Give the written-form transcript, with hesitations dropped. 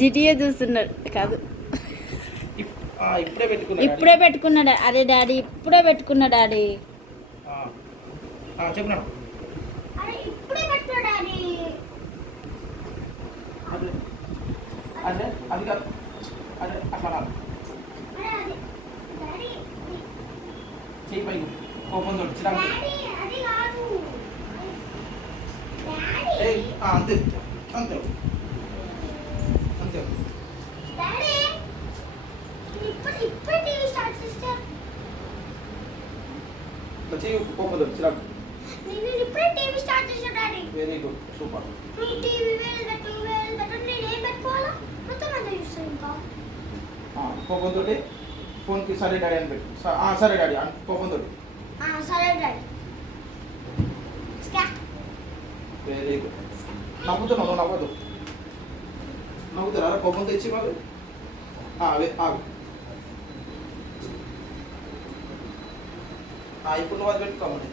GTA చూస్తున్నాడు కాదు, ఇప్పుడే పెట్టుకున్నాడు. అరే డాడీ ఇప్పుడే పెట్టుకున్నా డాడీ. చెప్పినాడు అదే అది కాదు, అదే అట్లా చెయ్యి పై కోపం చిరాకు అంతే అంతే అంతే చెయ్యి కోపం చిరాకు. Very good super. కోపంతో ఫోన్కి సరే డాడీ అని పెట్టు. సరే డాడీ కోపంతో. సరే డాడీ. Very good. నవ్వుతున్నావు, నవ్వదు. నవ్వుతారా కోపం తెచ్చి వాళ్ళు. ఇప్పుడు నువ్వు అది పెట్టుకోమని